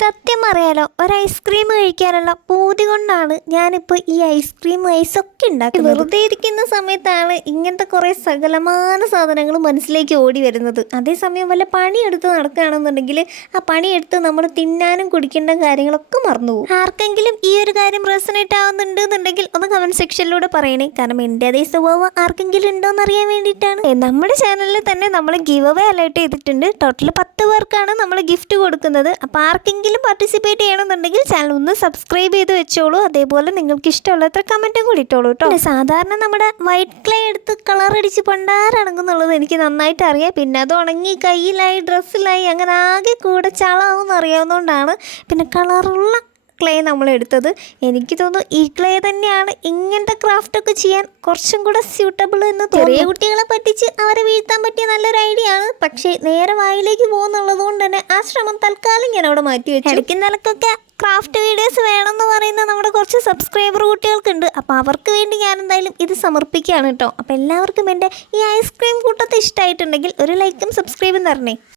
സത്യം പറയാലോ, ഒരു ഐസ്ക്രീം കഴിക്കാനുള്ള പൂതി കൊണ്ടാണ് ഞാനിപ്പോൾ ഈ ഐസ്ക്രീം ഐസൊക്കെ ഉണ്ടാക്കുന്നത്. വെറുതെ ഇരിക്കുന്ന സമയത്താണ് ഇങ്ങനത്തെ കുറേ സകലമാന സാധനങ്ങൾ മനസ്സിലേക്ക് ഓടി വരുന്നത്. അതേസമയം വല്ല പണിയെടുത്ത് നടക്കുകയാണെന്നുണ്ടെങ്കിൽ ആ പണിയെടുത്ത് നമ്മൾ തിന്നാനും കുടിക്കേണ്ട കാര്യങ്ങളൊക്കെ മറന്നുപോകും. ആർക്കെങ്കിലും ഈ ഒരു കാര്യം റെസണേറ്റ് ആവുന്നുണ്ട് എന്നുണ്ടെങ്കിൽ ഒന്ന് കമൻറ്റ് സെക്ഷനിലൂടെ പറയണേ. കാരണം എൻ്റെ അതേ സ്വഭാവം ആർക്കെങ്കിലും ഉണ്ടോയെന്ന് അറിയാൻ വേണ്ടിയിട്ടാണ്. നമ്മുടെ ചാനലിൽ തന്നെ നമ്മൾ ഗിവ് അവേ അലർട്ട് ചെയ്തിട്ടുണ്ട്. ടോട്ടൽ 10 പേർക്കാണ് നമ്മൾ ഗിഫ്റ്റ് കൊടുക്കുന്നത്. അപ്പോൾ ആർക്കെങ്കിലും പാർട്ടിസിപ്പേറ്റ് ചെയ്യണമെന്നുണ്ടെങ്കിൽ ചാനൽ ഒന്ന് സബ്സ്ക്രൈബ് ചെയ്ത് വെച്ചോളൂ. അതേപോലെ നിങ്ങൾക്ക് ഇഷ്ടമുള്ളത്ര കമൻറ്റും കൂടി ഇട്ടോളൂ കേട്ടോ. സാധാരണ നമ്മുടെ വൈറ്റ് ക്ലേ എടുത്ത് കളർ അടിച്ച് പണ്ടാരടങ്ങുന്നുള്ളത് എനിക്ക് നന്നായിട്ട് അറിയാം. പിന്നെ അത് ഉണങ്ങി കയ്യിലായി ഡ്രസ്സിലായി അങ്ങനെ ആകെ കൂടെ ചളാവും അറിയാവുന്നതുകൊണ്ടാണ് പിന്നെ കളറുള്ള ക്ലേ നമ്മൾ എടുത്തത്. എനിക്ക് തോന്നുന്നു ഈ ക്ലേ തന്നെയാണ് ഇങ്ങനത്തെ ക്രാഫ്റ്റൊക്കെ ചെയ്യാൻ കുറച്ചും കൂടെ സ്യൂട്ടബിൾ എന്ന് തോന്നുന്നു. ചെറിയ കുട്ടികളെ പറ്റിച്ച് അവരെ വീഴ്ത്താൻ പറ്റിയ നല്ലൊരു ഐഡിയ ആണ്. പക്ഷേ നേരെ വായിലേക്ക് പോകുന്നുള്ളത് കൊണ്ട് തന്നെ ആ ശ്രമം തൽക്കാലം ഞാൻ അവിടെ മാറ്റി വെച്ചു. ഇടയ്ക്ക് നിലക്കൊക്കെ ക്രാഫ്റ്റ് വീഡിയോസ് വേണമെന്ന് പറയുന്ന നമ്മുടെ കുറച്ച് സബ്സ്ക്രൈബർ കുട്ടികൾക്കുണ്ട്. അപ്പോൾ അവർക്ക് വേണ്ടി ഞാൻ എന്തായാലും ഇത് സമർപ്പിക്കുകയാണ് കേട്ടോ. അപ്പോൾ എല്ലാവർക്കും എൻ്റെ ഈ ഐസ്ക്രീം കൂട്ടത്തെ ഇഷ്ടമായിട്ടുണ്ടെങ്കിൽ ഒരു ലൈക്കും സബ്സ്ക്രൈബും തരണേ.